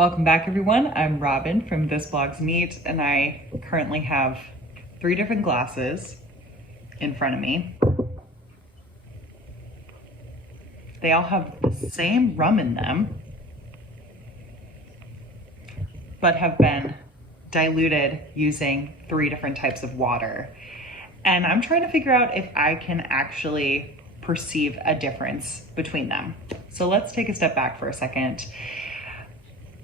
Welcome back, everyone. I'm Robin from This Blog's Neat, and I currently have 3 different glasses in front of me. They all have the same rum in them, but have been diluted using 3 different types of water. And I'm trying to figure out if I can actually perceive a difference between them. So let's take a step back for a second.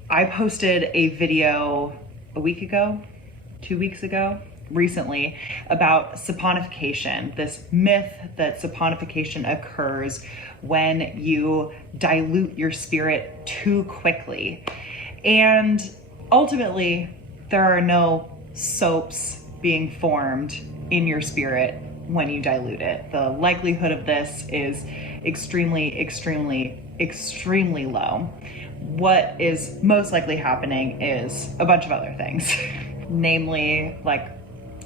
I posted a video a week ago, 2 weeks ago, recently, about saponification, this myth that saponification occurs when you dilute your spirit too quickly. And ultimately, there are no soaps being formed in your spirit when you dilute it. The likelihood of this is extremely, extremely, extremely low. What is most likely happening is a bunch of other things, namely like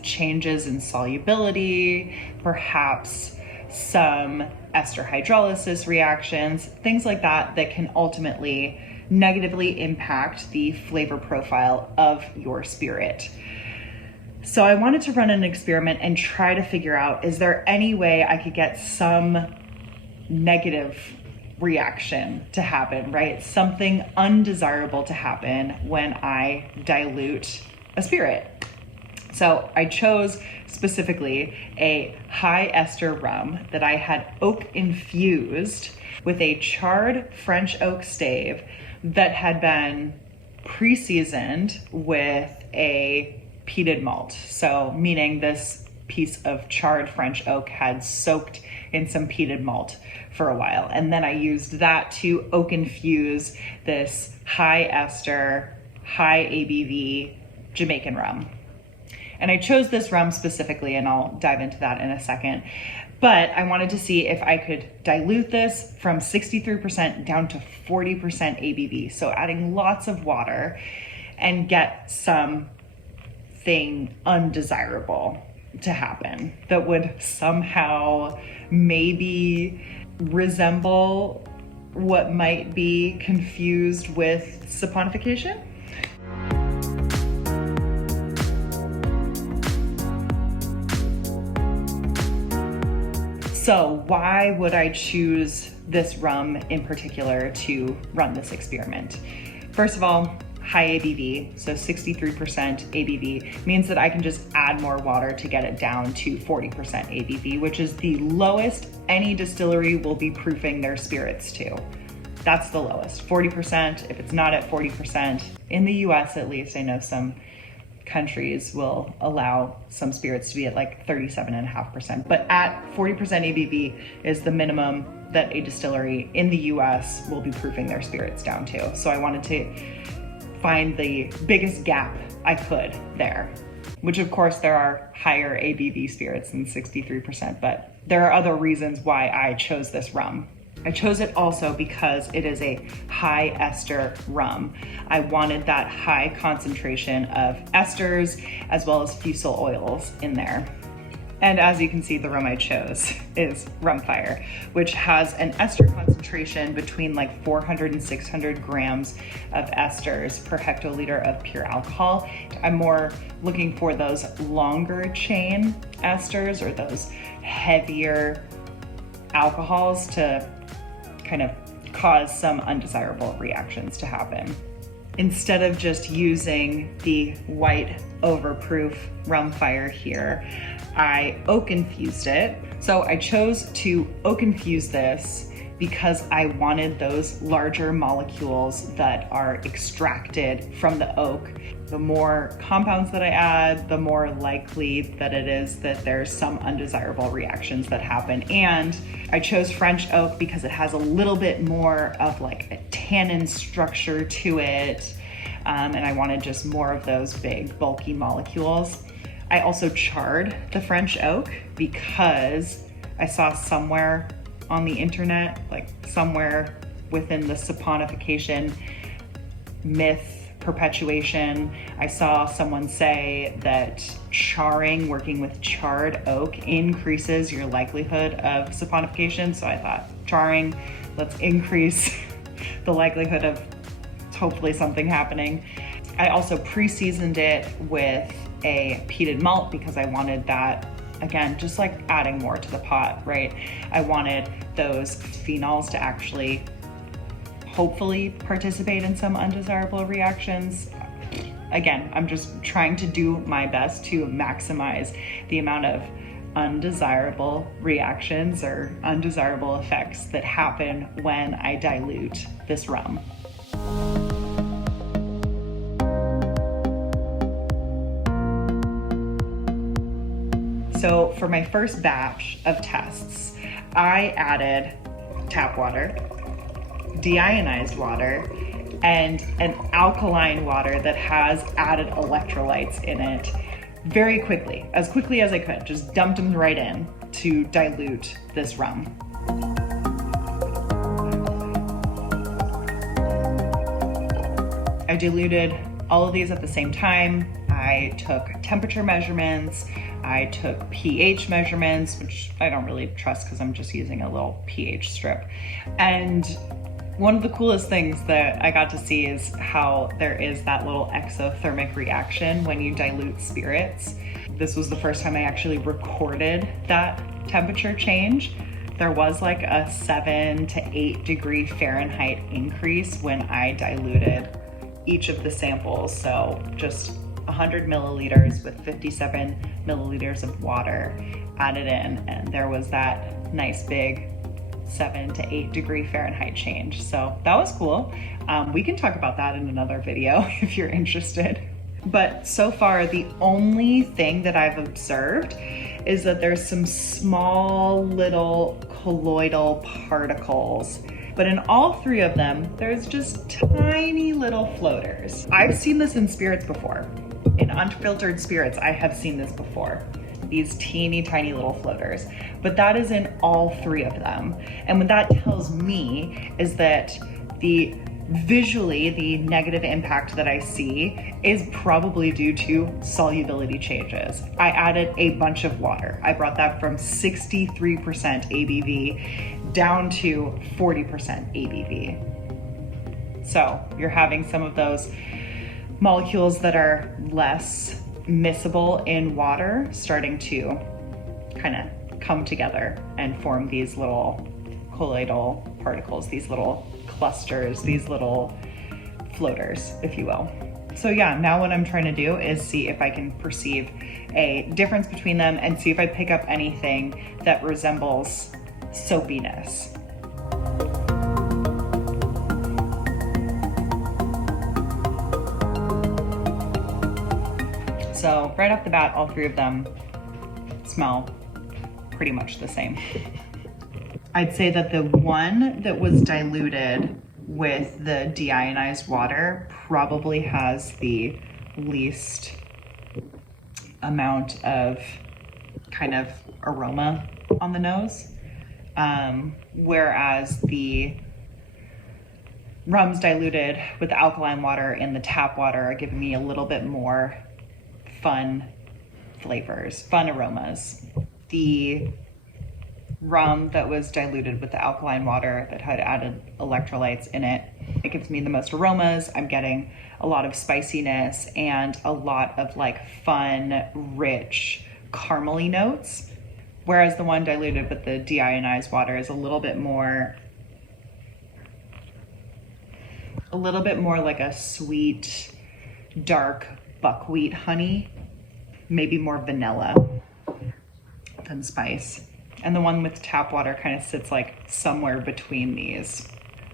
changes in solubility, perhaps some ester hydrolysis reactions, things like that that can ultimately negatively impact the flavor profile of your spirit. So I wanted to run an experiment and try to figure out, is there any way I could get some negative reaction to happen, right? Something undesirable to happen when I dilute a spirit. So I chose specifically a high ester rum that I had oak-infused with a charred French oak stave that had been pre-seasoned with a peated malt. So meaning this piece of charred French oak had soaked in some peated malt for a while. And then I used that to oak infuse this high ester, high ABV Jamaican rum. And I chose this rum specifically, and I'll dive into that in a second. But I wanted to see if I could dilute this from 63% down to 40% ABV. So adding lots of water and get something undesirable to happen that would somehow maybe resemble what might be confused with saponification. So why would I choose this rum in particular to run this experiment? First of all, high ABV, so 63% ABV, means that I can just add more water to get it down to 40% ABV, which is the lowest any distillery will be proofing their spirits to. That's the lowest, 40%. If it's not at 40%, in the US at least, I know some countries will allow some spirits to be at like 37.5%, but at 40% ABV is the minimum that a distillery in the US will be proofing their spirits down to. So I wanted to find the biggest gap I could there, which of course there are higher ABV spirits than 63%, but there are other reasons why I chose this rum. I chose it also because it is a high ester rum. I wanted that high concentration of esters as well as fusel oils in there. And as you can see, the rum I chose is Rum Fire, which has an ester concentration between like 400 and 600 grams of esters per hectoliter of pure alcohol. I'm more looking for those longer chain esters or those heavier alcohols to kind of cause some undesirable reactions to happen. Instead of just using the white overproof Rum Fire here, I oak infused it. So I chose to oak infuse this because I wanted those larger molecules that are extracted from the oak. The more compounds that I add, the more likely that it is that there's some undesirable reactions that happen. And I chose French oak because it has a little bit more of like a tannin structure to it. And I wanted just more of those big bulky molecules. I also charred the French oak because I saw somewhere on the internet, like somewhere within the saponification myth perpetuation, I saw someone say that charring, working with charred oak, increases your likelihood of saponification. So I thought, charring, let's increase the likelihood of hopefully something happening. I also pre-seasoned it with a peated malt because I wanted that, again, just like adding more to the pot, right? I wanted those phenols to actually hopefully participate in some undesirable reactions. Again, I'm just trying to do my best to maximize the amount of undesirable reactions or undesirable effects that happen when I dilute this rum. So for my first batch of tests, I added tap water, deionized water, and an alkaline water that has added electrolytes in it very quickly as I could. Just dumped them right in to dilute this rum. I diluted all of these at the same time. I took temperature measurements, I took pH measurements, which I don't really trust because I'm just using a little pH strip. And one of the coolest things that I got to see is how there is that little exothermic reaction when you dilute spirits. This was the first time I actually recorded that temperature change. There was like a 7 to 8 degree Fahrenheit increase when I diluted each of the samples. So just 100 milliliters with 57 milliliters of water added in, and there was that nice big 7 to 8 degree Fahrenheit change. So that was cool. We can talk about that in another video if you're interested. But so far, the only thing that I've observed is that there's some small little colloidal particles. But in all three of them, there's just tiny little floaters. I've seen this in spirits before. In unfiltered spirits, I have seen this before. These teeny tiny little floaters, but that is in all three of them. And what that tells me is that visually, the negative impact that I see is probably due to solubility changes. I added a bunch of water. I brought that from 63% ABV down to 40% ABV. So you're having some of those molecules that are less miscible in water starting to kind of come together and form these little colloidal particles, these little clusters, these little floaters, if you will. So yeah, now what I'm trying to do is see if I can perceive a difference between them and see if I pick up anything that resembles soapiness. So right off the bat, all three of them smell pretty much the same. I'd say that the one that was diluted with the deionized water probably has the least amount of kind of aroma on the nose. Whereas the rums diluted with the alkaline water and the tap water are giving me a little bit more fun flavors, fun aromas. The rum that was diluted with the alkaline water that had added electrolytes in it, it gives me the most aromas. I'm getting a lot of spiciness and a lot of like fun, rich, caramely notes. Whereas the one diluted with the deionized water is a little bit more like a sweet, dark buckwheat honey, maybe more vanilla than spice. And the one with tap water kind of sits like somewhere between these.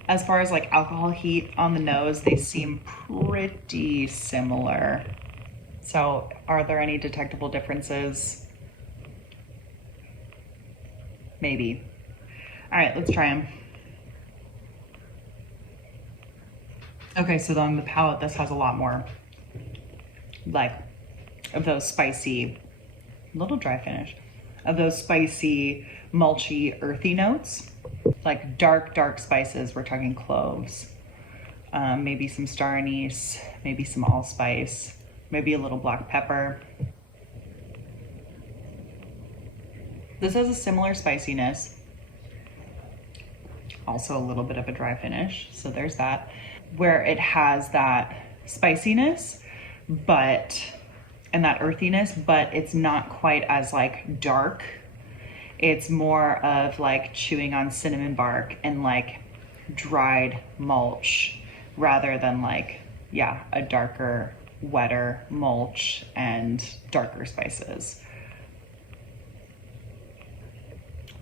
As far as like alcohol heat on the nose, they seem pretty similar. So are there any detectable differences? Maybe. All right, let's try them. Okay, so on the palate, this has a lot more like of those spicy, little dry finish, of those spicy, mulchy, earthy notes, like dark spices. We're talking cloves, maybe some star anise, maybe some allspice, maybe a little black pepper. This has a similar spiciness, also a little bit of a dry finish, so there's that. where it has that spiciness, and that earthiness, but it's not quite as like dark. It's more of like chewing on cinnamon bark and like dried mulch rather than like, yeah, a darker, wetter mulch and darker spices.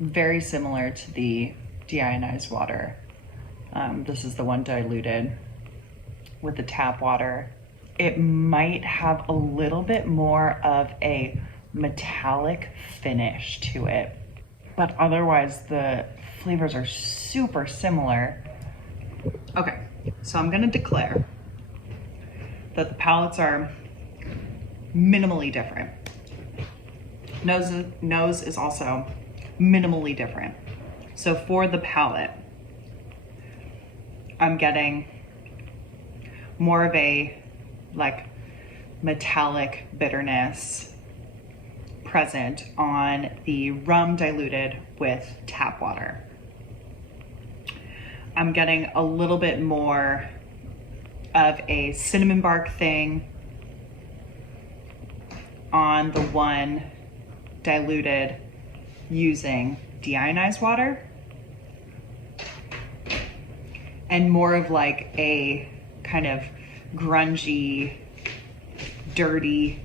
Very similar to the deionized water. This is the one diluted with the tap water. It might have a little bit more of a metallic finish to it, but otherwise the flavors are super similar. Okay, so I'm gonna declare that the palates are minimally different. Nose is also minimally different. So for the palate, I'm getting more of a like metallic bitterness present on the rum diluted with tap water. I'm getting a little bit more of a cinnamon bark thing on the one diluted using deionized water, and more of like a kind of grungy, dirty,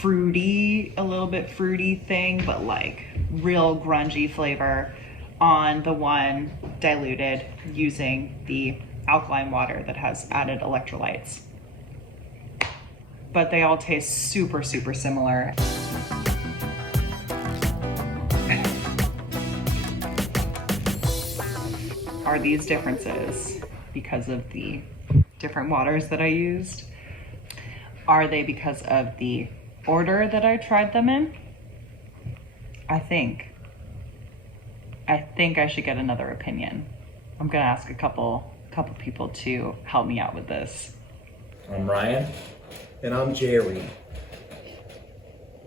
fruity, a little bit fruity thing, but like real grungy flavor on the one diluted using the alkaline water that has added electrolytes. But they all taste super, super similar. Are these differences because of the different waters that I used? Are they because of the order that I tried them in? I think I should get another opinion. I'm gonna ask a couple people to help me out with this. I'm Ryan. And I'm Jerry.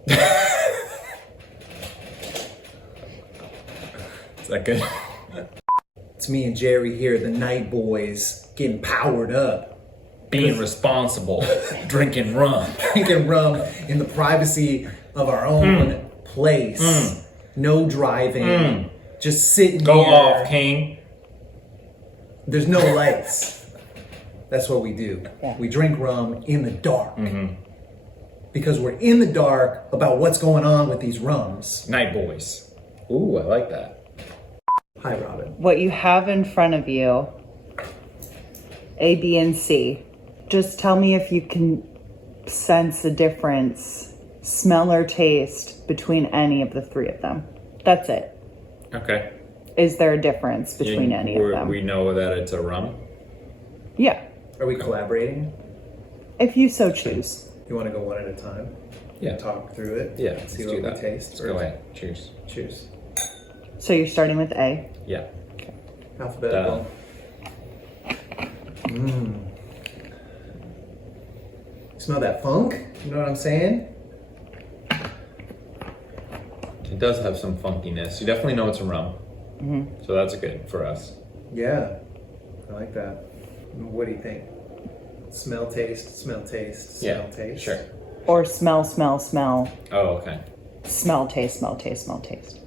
Is that good? It's me and Jerry here, the night boys, getting powered up. Being responsible, drinking rum. Drinking rum in the privacy of our own place. No driving. Just sitting Go here. off, King. There's no lights. That's what we do. We drink rum in the dark. Because we're in the dark about what's going on with these rums. Night boys. Ooh, I like that. Hi, Robin. What you have in front of you, A, B, and C. Just tell me if you can sense a difference, smell or taste between any of the three of them. That's it. Okay. Is there a difference between any of them? We know that it's a rum. Yeah, Are we collaborating? if you so choose. You want to go one at a time? Yeah. Talk through it? Yeah, And let's see do what that. we taste? Let's go ahead. Cheers. Cheers. So you're starting with A. Yeah. Alphabetical. Smell that funk? You know what I'm saying? It does have some funkiness. You definitely know it's a rum. So that's good for us. Yeah, I like that. What do you think? Smell, taste, smell, taste, smell, taste. Sure. Or smell, smell, smell. Oh, okay. Smell, taste, smell, taste, smell, taste.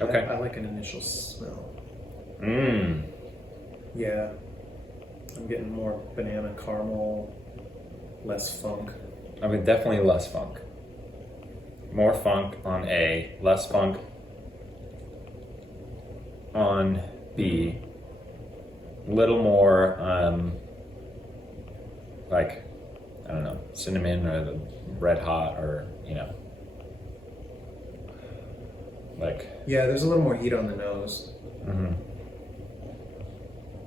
Okay. I like an initial smell. Yeah. I'm getting more banana caramel, less funk. I mean, definitely less funk. More funk on A, less funk on B. Little more, like, I don't know, cinnamon or the red hot or, you know, like. Yeah, there's a little more heat on the nose.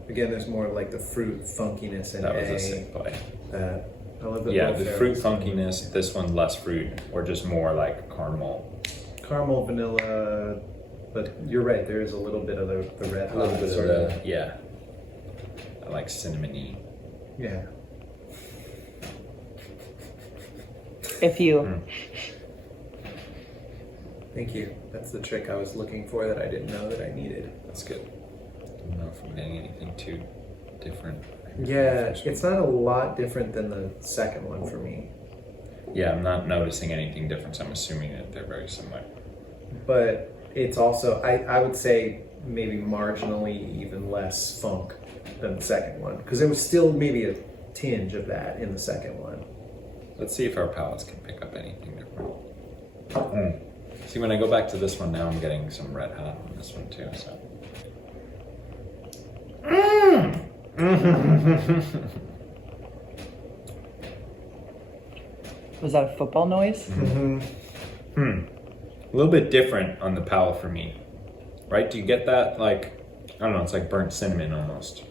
Again, there's more like the fruit funkiness in That was A. a sick play. I love the Yeah, little the fruit fairies. funkiness, this one less fruit, or just more like caramel. Caramel, vanilla, but you're right, there is a little bit of the red A little hot bit of sort the, yeah. I like cinnamony. Yeah. If you... Thank you. That's the trick I was looking for that I didn't know that I needed. That's good. I don't know if I'm getting anything too different or Yeah, it's not a lot different than the second one for me. Yeah, I'm not noticing anything different, so I'm assuming that they're very similar. But it's also, I would say, maybe marginally even less funk than the second one. Because there was still maybe a tinge of that in the second one. Let's see if our palates can pick up anything different. See, when I go back to this one now, I'm getting some red hot on this one too, so. Was that a football noise? A little bit different on the palate for me, right? Do you get that, like, I don't know, it's like burnt cinnamon almost.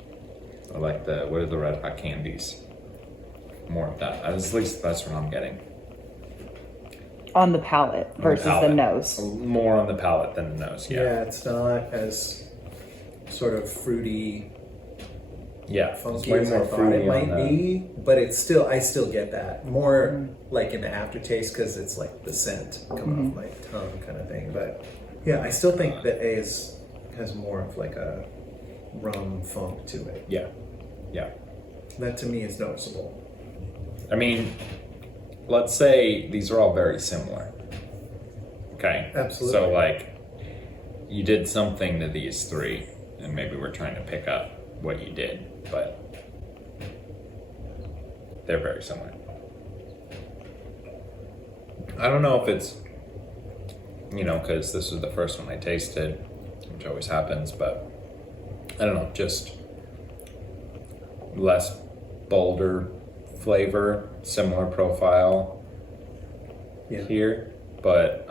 Or like what are the red hot candies? More of that. At least that's what I'm getting. On the palate versus the nose. More on the palate than the nose, yeah. Yeah, it's not as sort of fruity, Yeah, it's funky way as I more thought fruity it might on the- be, but I still get that. More like in the aftertaste because it's like the scent coming off my tongue kind of thing. But yeah, I still think that A has more of like a rum funk to it. Yeah, yeah. That to me is noticeable. I mean, let's say these are all very similar. Okay? Absolutely. So, like, you did something to these three, and maybe we're trying to pick up what you did, but they're very similar. I don't know if it's, because this was the first one I tasted, which always happens, but I don't know, just less bolder flavor, similar profile here, but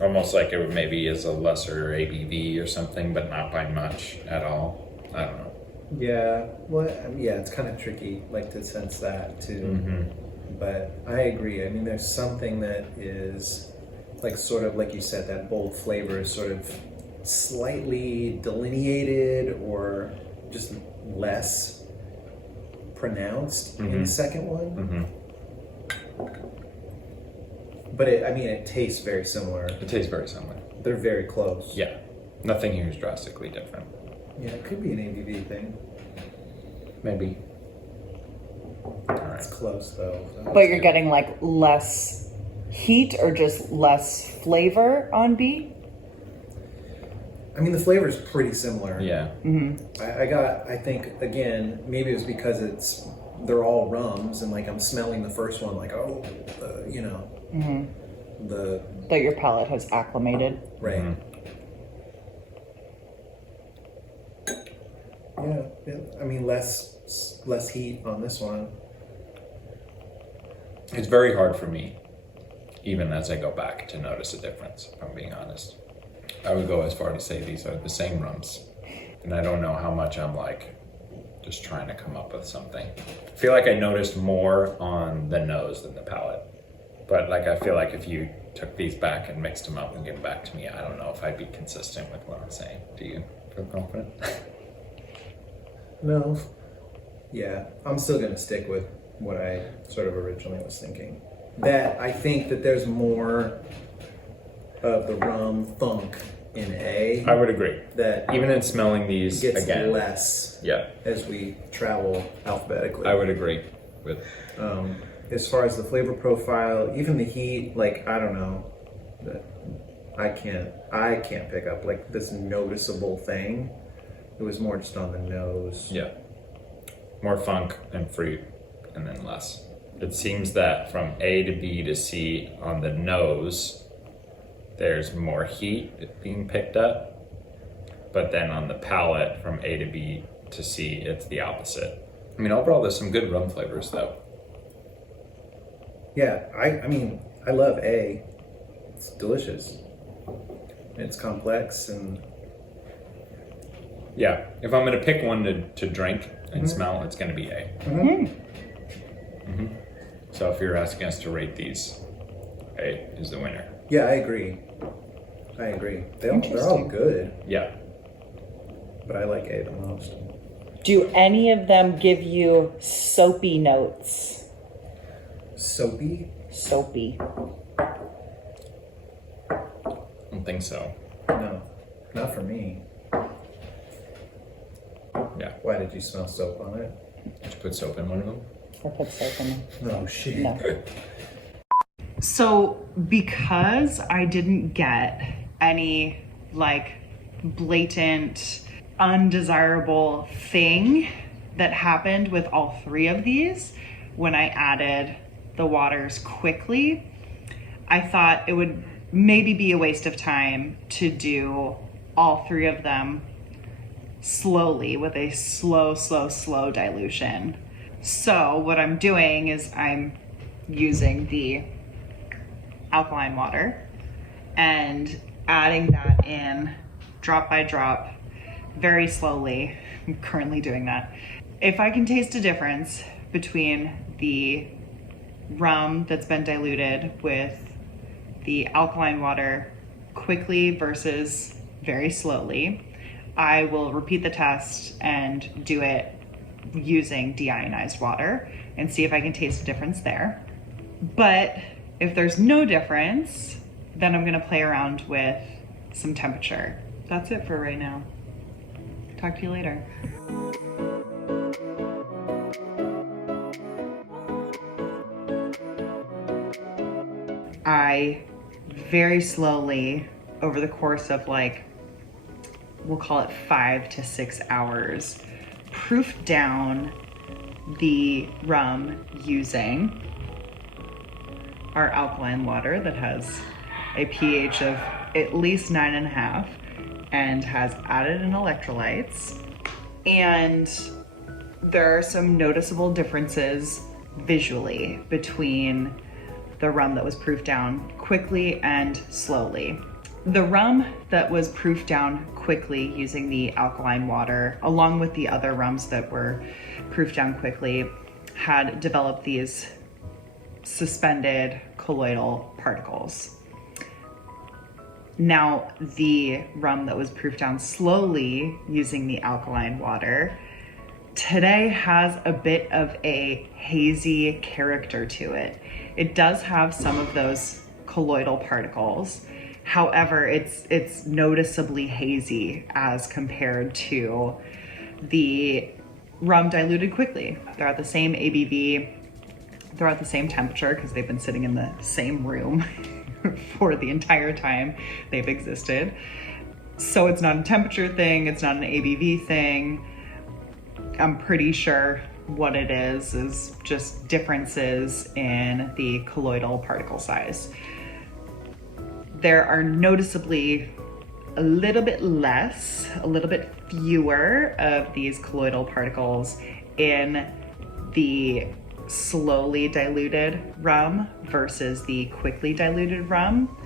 almost like it maybe is a lesser ABV or something, but not by much at all. I don't know. Yeah, well, yeah, it's kind of tricky, like to sense that too. But I agree. I mean, there's something that is like sort of like you said, that bold flavor is sort of slightly delineated or just less pronounced in the second one. But it tastes very similar. It tastes very similar. They're very close. Yeah, nothing here is drastically different. Yeah, it could be an ABV thing. Maybe. All right. It's close though. But you're getting like less heat or just less flavor on B? I mean, the flavor is pretty similar. Yeah. I think, again, maybe it was because they're all rums and like I'm smelling the first one like, That your palate has acclimated. right. Yeah, I mean, less heat on this one. It's very hard for me, even as I go back, to notice a difference, if I'm being honest. I would go as far to say these are the same rums. And I don't know how much I'm like just trying to come up with something. I feel like I noticed more on the nose than the palate. But like I feel like if you took these back and mixed them up and gave them back to me, I don't know if I'd be consistent with what I'm saying. Do you feel confident? No. Yeah, I'm still going to stick with what I sort of originally was thinking. That I think that there's more of the rum funk in A. I would agree. That even in smelling these gets again, less yeah, as we travel alphabetically. I would agree with. As far as the flavor profile, even the heat, like I don't know, I can't pick up like this noticeable thing. It was more just on the nose. Yeah. More funk and fruit, and then less. It seems that from A to B to C on the nose, there's more heat being picked up. But then on the palate, from A to B to C, it's the opposite. I mean, overall, there's some good rum flavors, though. Yeah, I mean, I love A. It's delicious. It's complex and... Yeah, if I'm going to pick one to drink and smell, it's going to be A. So if you're asking us to rate these, A is the winner. Yeah, I agree. They're all good, Yeah. but I like A the most. Do any of them give you soapy notes? Soapy? Soapy. I don't think so. No, not for me. Yeah. Why did you smell soap on it? Did you put soap in one of them? I put soap in. Oh shit. No. So because I didn't get any like blatant, undesirable thing that happened with all three of these when I added the waters quickly, I thought it would maybe be a waste of time to do all three of them slowly with a slow dilution. So what I'm doing is I'm using the alkaline water and adding that in drop by drop, very slowly. I'm currently doing that. If I can taste a difference between the rum that's been diluted with the alkaline water quickly versus very slowly, I will repeat the test and do it using deionized water and see if I can taste a difference there. But if there's no difference, then I'm gonna play around with some temperature. That's it for right now. Talk to you later. I very slowly, over the course of like, we'll call it 5 to 6 hours, proofed down the rum using our alkaline water that has a pH of at least 9.5 and has added in electrolytes. And there are some noticeable differences visually between the rum that was proofed down quickly and slowly. The rum that was proofed down quickly using the alkaline water, along with the other rums that were proofed down quickly, had developed these suspended colloidal particles. Now, the rum that was proofed down slowly using the alkaline water today has a bit of a hazy character to it. It does have some of those colloidal particles. However, it's noticeably hazy as compared to the rum diluted quickly. They're at the same ABV, they're at the same temperature because they've been sitting in the same room for the entire time they've existed. So it's not a temperature thing, it's not an ABV thing. I'm pretty sure what it is just differences in the colloidal particle size. There are noticeably a little bit less, a little bit fewer of these colloidal particles in the slowly diluted rum versus the quickly diluted rum.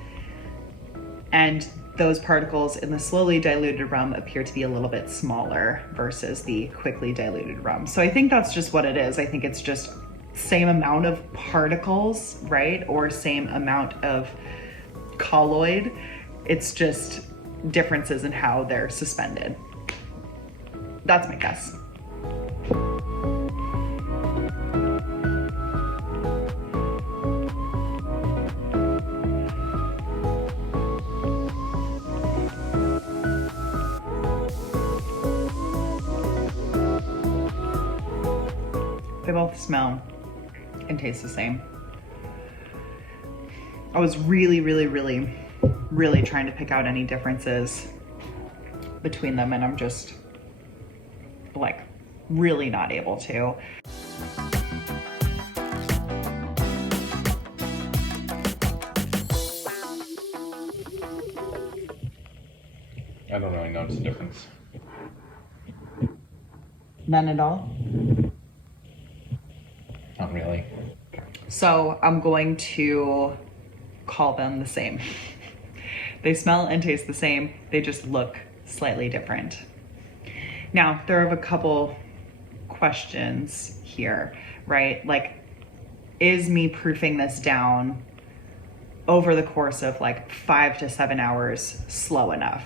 And those particles in the slowly diluted rum appear to be a little bit smaller versus the quickly diluted rum. So I think that's just what it is. I think it's just same amount of particles, right? Or same amount of colloid. It's just differences in how they're suspended. That's my guess. They both smell and taste the same. I was really trying to pick out any differences between them, and I'm just like really not able to. I don't really notice a difference. None at all? Not really. So I'm going to call them the same. They smell and taste the same. They just look slightly different. Now, there are a couple questions here, right? Like, is me proofing this down over the course of like 5 to 7 hours slow enough?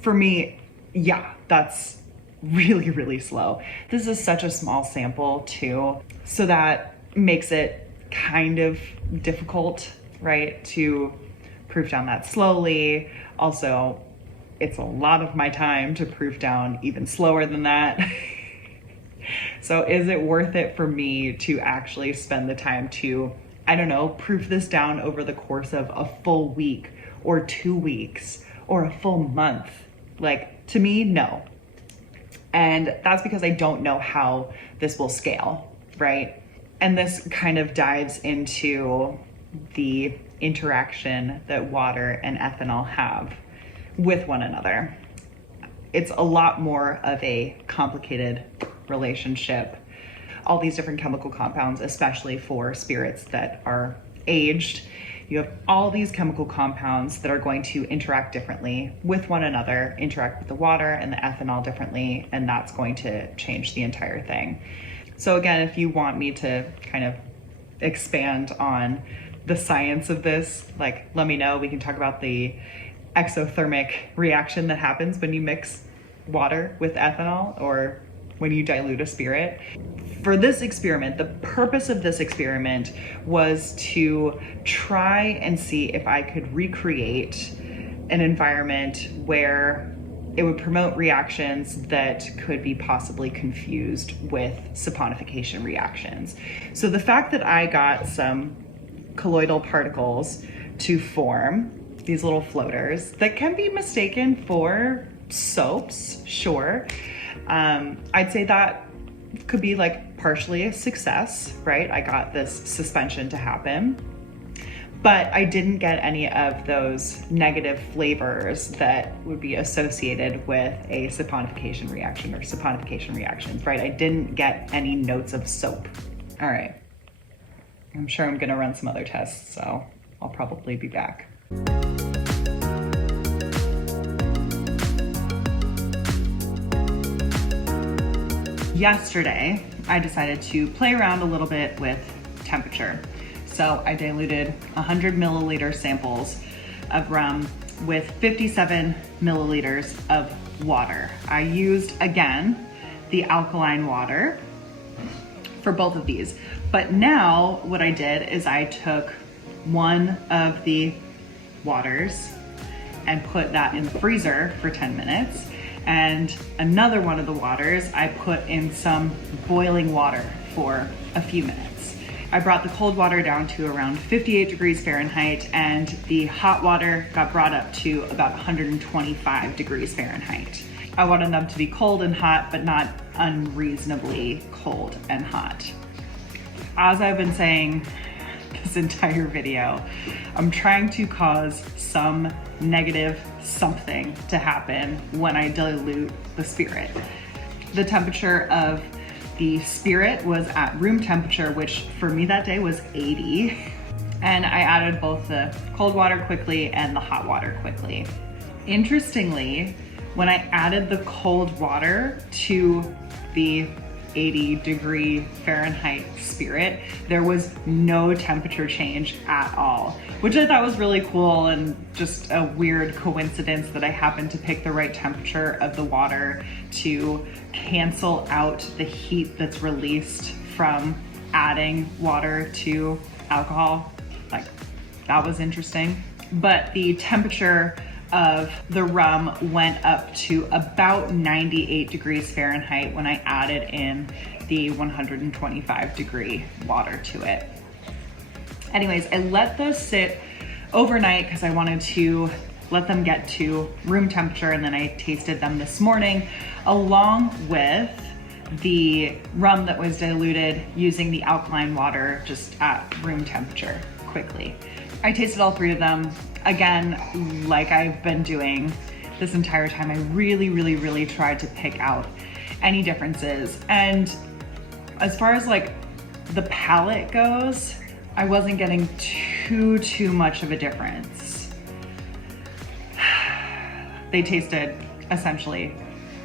For me, yeah, that's really slow. This is such a small sample too, so that makes it kind of difficult, right, to proof down that slowly. Also, it's a lot of my time to proof down even slower than that. So is it worth it for me to actually spend the time to, I don't know, proof this down over the course of a full week or 2 weeks or a full month? Like, to me, no. And that's because I don't know how this will scale, right? And this kind of dives into the interaction that water and ethanol have with one another. It's a lot more of a complicated relationship. All these different chemical compounds, especially for spirits that are aged, you have all these chemical compounds that are going to interact differently with one another, interact with the water and the ethanol differently, and that's going to change the entire thing. So again, if you want me to kind of expand on the science of this, like, let me know. We can talk about the exothermic reaction that happens when you mix water with ethanol or when you dilute a spirit. For this experiment, the purpose of this experiment was to try and see if I could recreate an environment where it would promote reactions that could be possibly confused with saponification reactions. So the fact that I got some colloidal particles to form these little floaters that can be mistaken for soaps, sure. I'd say that could be like partially a success, right? I got this suspension to happen, but I didn't get any of those negative flavors that would be associated with a saponification reaction or saponification reactions, right? I didn't get any notes of soap. All right. I'm sure I'm gonna run some other tests, so I'll probably be back. Yesterday, I decided to play around a little bit with temperature. So I diluted 100 milliliter samples of rum with 57 milliliters of water. I used, again, the alkaline water for both of these. But now what I did is I took one of the waters and put that in the freezer for 10 minutes. And another one of the waters I put in some boiling water for a few minutes. I brought the cold water down to around 58 degrees Fahrenheit, and the hot water got brought up to about 125 degrees Fahrenheit. I wanted them to be cold and hot, but not unreasonably cold and hot. As I've been saying this entire video, I'm trying to cause some negative something to happen when I dilute the spirit. The temperature of the spirit was at room temperature, which for me that day was 80. And I added both the cold water quickly and the hot water quickly. Interestingly, when I added the cold water to the 80 degree Fahrenheit spirit, there was no temperature change at all, which I thought was really cool and just a weird coincidence that I happened to pick the right temperature of the water to cancel out the heat that's released from adding water to alcohol. Like, that was interesting. But the temperature of the rum went up to about 98 degrees Fahrenheit when I added in the 125 degree water to it. Anyways, I let those sit overnight because I wanted to let them get to room temperature, and then I tasted them this morning along with the rum that was diluted using the alkaline water just at room temperature quickly. I tasted all three of them. Again, like I've been doing this entire time, I really tried to pick out any differences. And as far as like the palate goes, I wasn't getting too much of a difference. They tasted essentially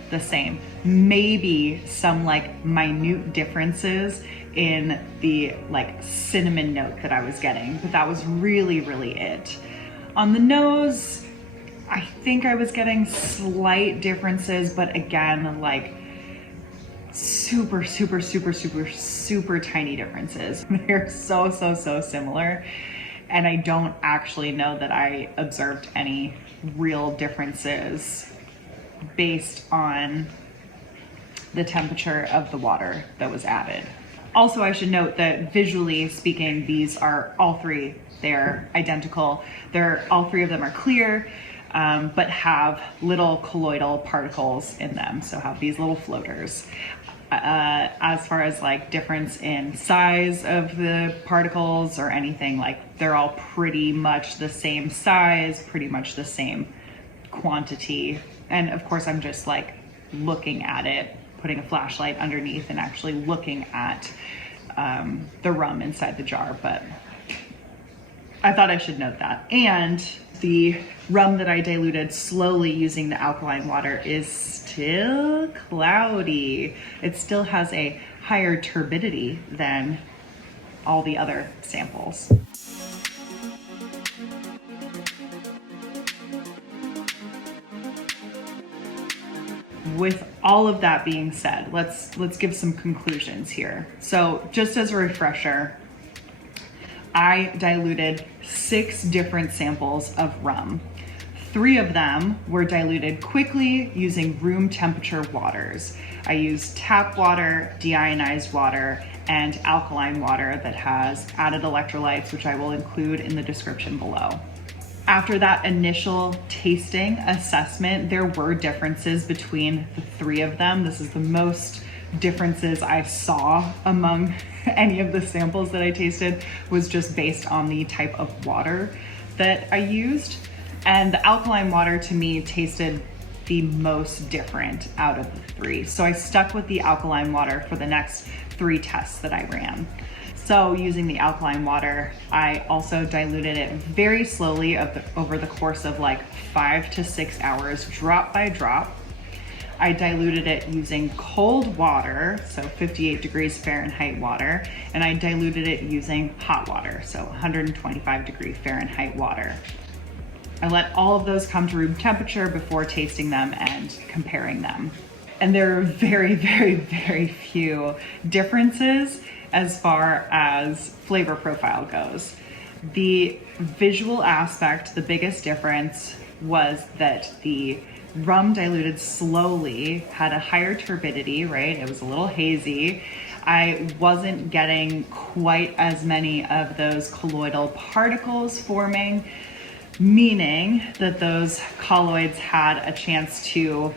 the same. Maybe some like minute differences in the like cinnamon note that I was getting, but that was really it. On the nose, I think I was getting slight differences, but again, like super tiny differences. They're so similar. And I don't actually know that I observed any real differences based on the temperature of the water that was added. Also, I should note that visually speaking, these are all three, they're identical. All three of them are clear, but have little colloidal particles in them, so have these little floaters. As far as like difference in size of the particles or anything, like they're all pretty much the same size, pretty much the same quantity. And of course, I'm just like looking at it, putting a flashlight underneath and actually looking at the rum inside the jar, but I thought I should note that. And the rum that I diluted slowly using the alkaline water is still cloudy. It still has a higher turbidity than all the other samples. With all of that being said, let's give some conclusions here. So just as a refresher, I diluted 6 different samples of rum. 3 of them were diluted quickly using room temperature waters. I used tap water, deionized water, and alkaline water that has added electrolytes, which I will include in the description below. After that initial tasting assessment, there were differences between the 3 of them. This is the most differences I saw among any of the samples that I tasted, was just based on the type of water that I used. And the alkaline water to me tasted the most different out of the 3. So I stuck with the alkaline water for the next 3 tests that I ran. So using the alkaline water, I also diluted it very slowly over the course of like 5 to 6 hours, drop by drop. I diluted it using cold water, so 58 degrees Fahrenheit water, and I diluted it using hot water, so 125 degree Fahrenheit water. I let all of those come to room temperature before tasting them and comparing them. And there are very, very, very few differences as far as flavor profile goes. The visual aspect, the biggest difference was that the rum diluted slowly had a higher turbidity, right? It was a little hazy. I wasn't getting quite as many of those colloidal particles forming, meaning that those colloids had a chance to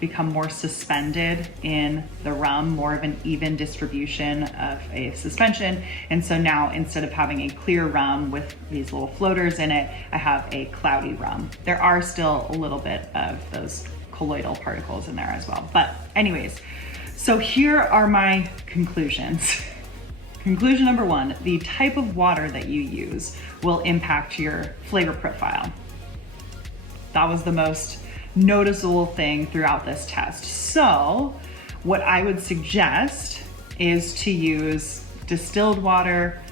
become more suspended in the rum, more of an even distribution of a suspension. And so now instead of having a clear rum with these little floaters in it, I have a cloudy rum. There are still a little bit of those colloidal particles in there as well. But anyways, so here are my conclusions. Conclusion number 1, the type of water that you use will impact your flavor profile. That was the most noticeable thing throughout this test. So what I would suggest is to use distilled water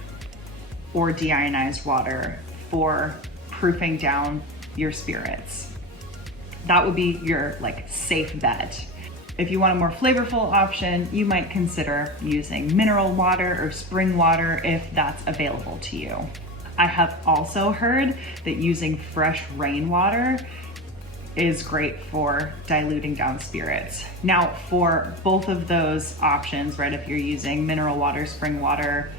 or deionized water for proofing down your spirits. That would be your like safe bet. If you want a more flavorful option, you might consider using mineral water or spring water if that's available to you. I have also heard that using fresh rainwater is great for diluting down spirits. Now, for both of those options, right, if you're using mineral water, spring water,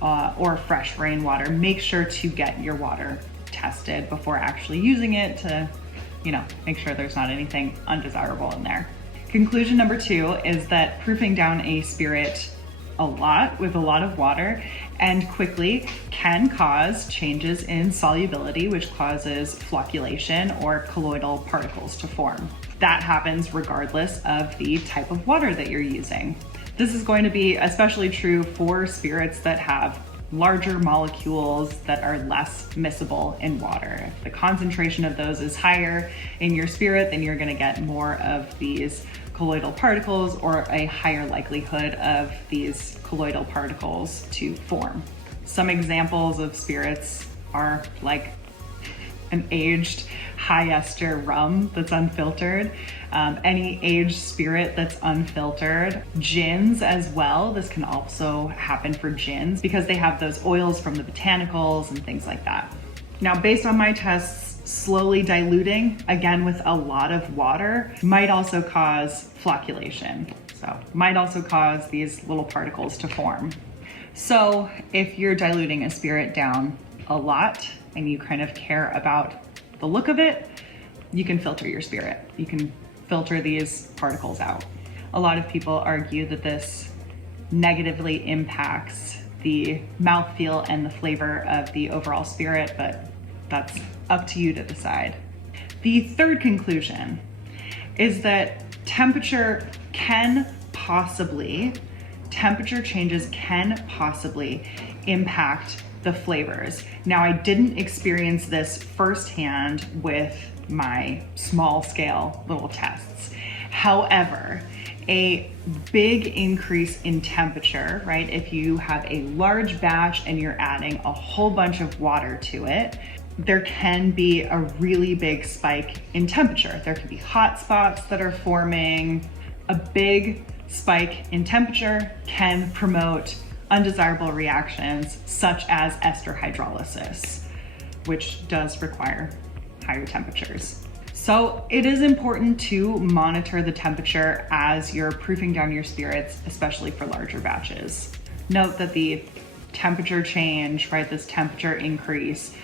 or fresh rainwater, make sure to get your water tested before actually using it to, make sure there's not anything undesirable in there. Conclusion number 2 is that proofing down a spirit with a lot of water and quickly can cause changes in solubility, which causes flocculation or colloidal particles to form. That happens regardless of the type of water that you're using. This is going to be especially true for spirits that have larger molecules that are less miscible in water. If the concentration of those is higher in your spirit, then you're going to get more of these colloidal particles or a higher likelihood of these colloidal particles to form. Some examples of spirits are like an aged high ester rum that's unfiltered, any aged spirit that's unfiltered, gins as well. This can also happen for gins because they have those oils from the botanicals and things like that. Now, based on my tests slowly diluting, again with a lot of water, might also cause flocculation. So might also cause these little particles to form. So if you're diluting a spirit down a lot and you kind of care about the look of it, you can filter your spirit. You can filter these particles out. A lot of people argue that this negatively impacts the mouthfeel and the flavor of the overall spirit, but that's up to you to decide. The third conclusion is that temperature changes can possibly impact the flavors. Now, I didn't experience this firsthand with my small scale little tests. However, a big increase in temperature, right? If you have a large batch and you're adding a whole bunch of water to it, there can be a really big spike in temperature. There can be hot spots that are forming. A big spike in temperature can promote undesirable reactions such as ester hydrolysis, which does require higher temperatures. So it is important to monitor the temperature as you're proofing down your spirits, especially for larger batches. Note that the temperature change, right, this temperature increase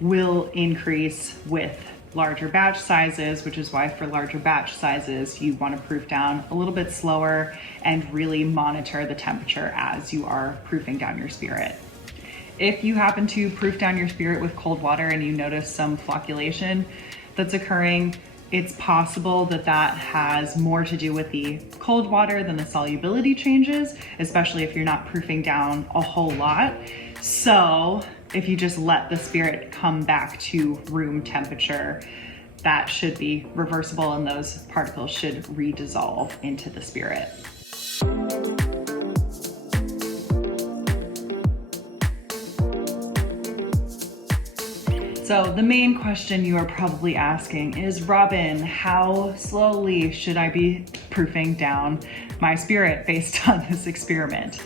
will increase with larger batch sizes, which is why for larger batch sizes, you want to proof down a little bit slower and really monitor the temperature as you are proofing down your spirit. If you happen to proof down your spirit with cold water and you notice some flocculation that's occurring, it's possible that that has more to do with the cold water than the solubility changes, especially if you're not proofing down a whole lot. So if you just let the spirit come back to room temperature, that should be reversible and those particles should redissolve into the spirit. So the main question you are probably asking is, Robin, how slowly should I be proofing down my spirit based on this experiment?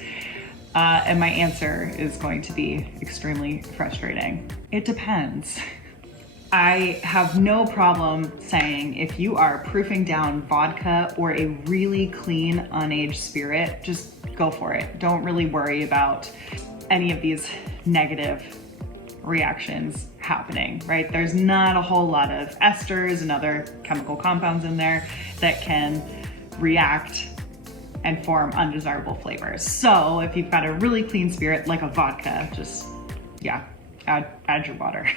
And my answer is going to be extremely frustrating. It depends. I have no problem saying if you are proofing down vodka or a really clean, unaged spirit, just go for it. Don't really worry about any of these negative reactions happening, right? There's not a whole lot of esters and other chemical compounds in there that can react and form undesirable flavors. So if you've got a really clean spirit like a vodka, just, yeah, add your water.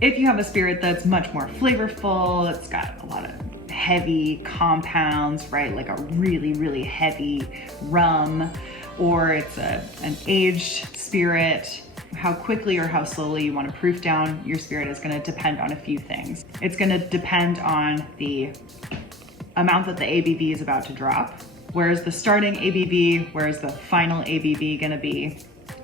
If you have a spirit that's much more flavorful, it's got a lot of heavy compounds, right? Like a really, really heavy rum, or it's an aged spirit, how quickly or how slowly you want to proof down your spirit is going to depend on a few things. It's going to depend on the amount that the ABV is about to drop. Where's the starting ABV? Where's the final ABV going to be?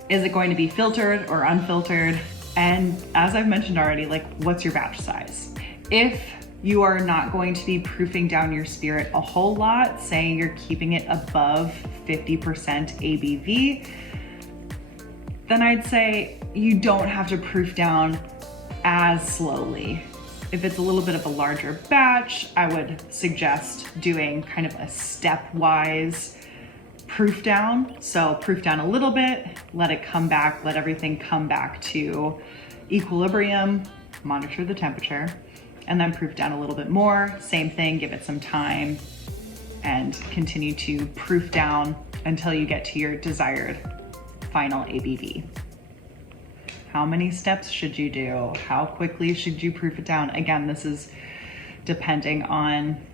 Is it going to be filtered or unfiltered? And as I've mentioned already, like, what's your batch size? If you are not going to be proofing down your spirit a whole lot, saying you're keeping it above 50% ABV, then I'd say you don't have to proof down as slowly. If it's a little bit of a larger batch, I would suggest doing kind of a stepwise proof down. So proof down a little bit, let it come back, let everything come back to equilibrium, monitor the temperature, and then proof down a little bit more. Same thing, give it some time, and continue to proof down until you get to your desired final ABV. How many steps should you do? How quickly should you proof it down? Again, this is depending on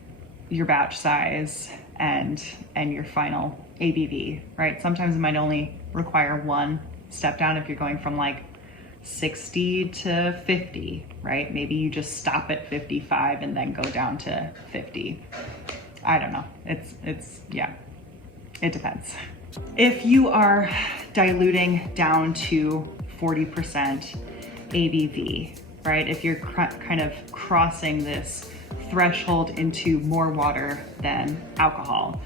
your batch size and your final ABV, right? Sometimes it might only require one step down if you're going from like 60 to 50, right? Maybe you just stop at 55 and then go down to 50. I don't know. Yeah, it depends. If you are diluting down to 40% ABV, right? If you're kind of crossing this threshold into more water than alcohol,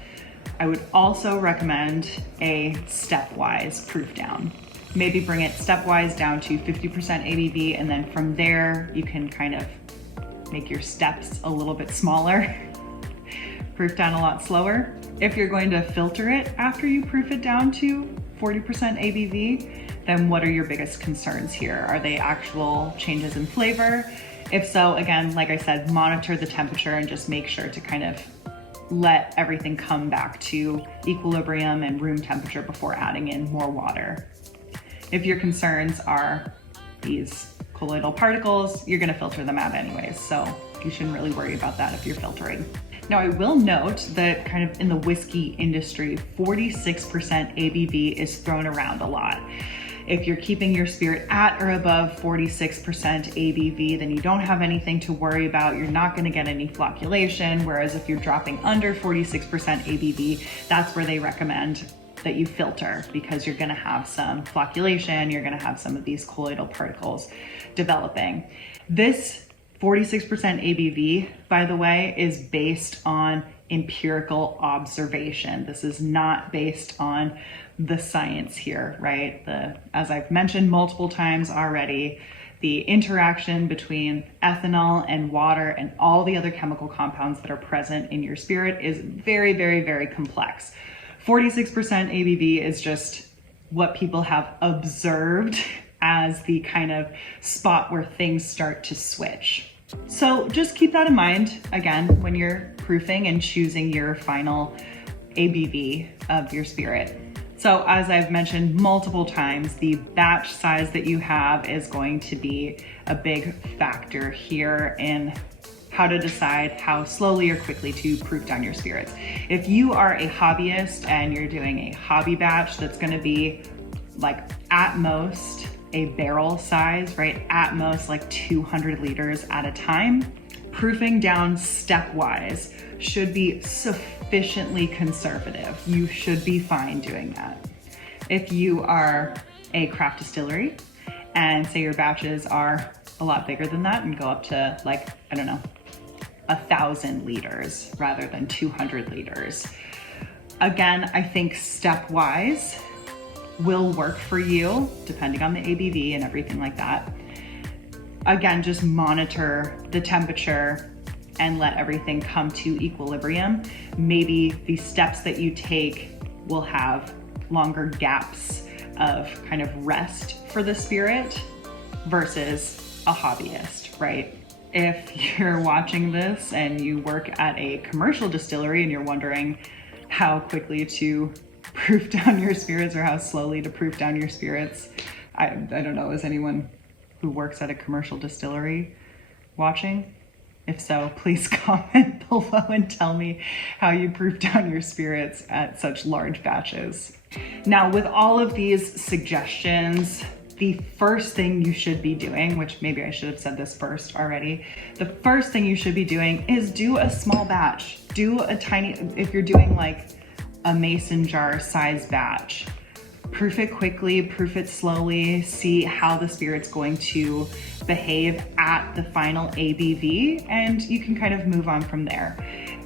I would also recommend a stepwise proof down. maybe bring it stepwise down to 50% ABV, and then from there you can kind of make your steps a little bit smaller, proof down a lot slower. If you're going to filter it after you proof it down to 40% ABV, then what are your biggest concerns here? Are they actual changes in flavor? If so, again, like I said, monitor the temperature and just make sure to kind of let everything come back to equilibrium and room temperature before adding in more water. If your concerns are these colloidal particles, you're gonna filter them out anyways, so you shouldn't really worry about that if you're filtering. Now, I will note that kind of in the whiskey industry, 46% ABV is thrown around a lot. If you're keeping your spirit at or above 46% ABV, then you don't have anything to worry about. You're not gonna get any flocculation, whereas if you're dropping under 46% ABV, that's where they recommend that you filter, because you're gonna have some flocculation, you're gonna have some of these colloidal particles developing. This 46% ABV, by the way, is based on empirical observation. This is not based on the science here, right? As I've mentioned multiple times already, the interaction between ethanol and water and all the other chemical compounds that are present in your spirit is very, very, very complex. 46% ABV is just what people have observed as the kind of spot where things start to switch. So just keep that in mind, again, when you're proofing and choosing your final ABV of your spirit. So as I've mentioned multiple times, the batch size that you have is going to be a big factor here in how to decide how slowly or quickly to proof down your spirits. If you are a hobbyist and you're doing a hobby batch that's gonna be like at most a barrel size, right? At most like 200 liters at a time, proofing down stepwise should be sufficiently conservative. You should be fine doing that. If you are a craft distillery and say your batches are a lot bigger than that and go up to like, I don't know, 1,000 liters rather than 200 liters. Again, I think stepwise will work for you depending on the ABV and everything like that. Again, just monitor the temperature and let everything come to equilibrium. Maybe the steps that you take will have longer gaps of kind of rest for the spirit versus a hobbyist, right? If you're watching this and you work at a commercial distillery and you're wondering how quickly to proof down your spirits or how slowly to proof down your spirits, I don't know, is anyone who works at a commercial distillery watching? If so, please comment below and tell me how you proof down your spirits at such large batches. Now, with all of these suggestions, the first thing you should be doing, which maybe I should have said this first already, the first thing you should be doing is do a small batch. Do a tiny, if you're doing like a mason jar size batch, proof it quickly, proof it slowly, see how the spirit's going to behave at the final ABV, and you can kind of move on from there.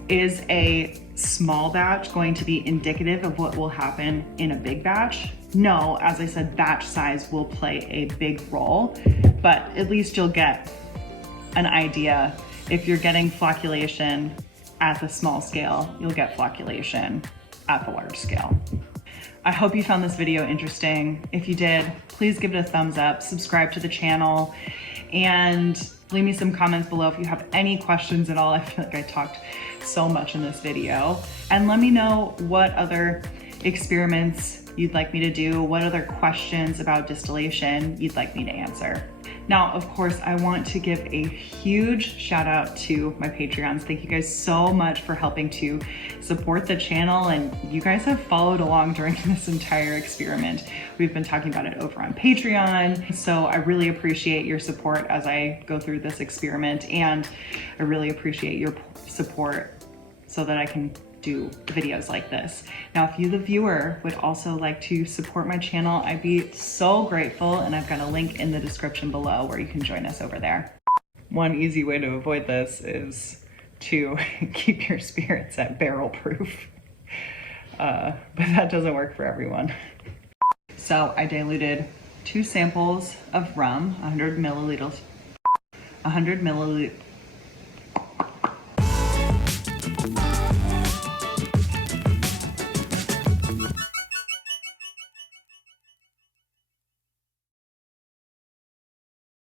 Is a small batch going to be indicative of what will happen in a big batch? No, as I said, batch size will play a big role, but at least you'll get an idea. If you're getting flocculation at the small scale, you'll get flocculation at the large scale. I hope you found this video interesting. If you did, please give it a thumbs up, subscribe to the channel, and leave me some comments below if you have any questions at all. I feel like I talked so much in this video. And let me know what other experiments you'd like me to do, what other questions about distillation you'd like me to answer. Now, of course, I want to give a huge shout out to my Patreons. Thank you guys so much for helping to support the channel, and you guys have followed along during this entire experiment. We've been talking about it over on Patreon, so I really appreciate your support as I go through this experiment, and I really appreciate your support so that I can do videos like this. Now, if you, the viewer, would also like to support my channel, I'd be so grateful, and I've got a link in the description below where you can join us over there. One easy way to avoid this is to keep your spirits at barrel proof, but that doesn't work for everyone. So I diluted 2 samples of rum, 100 milliliters. 100 milliliters.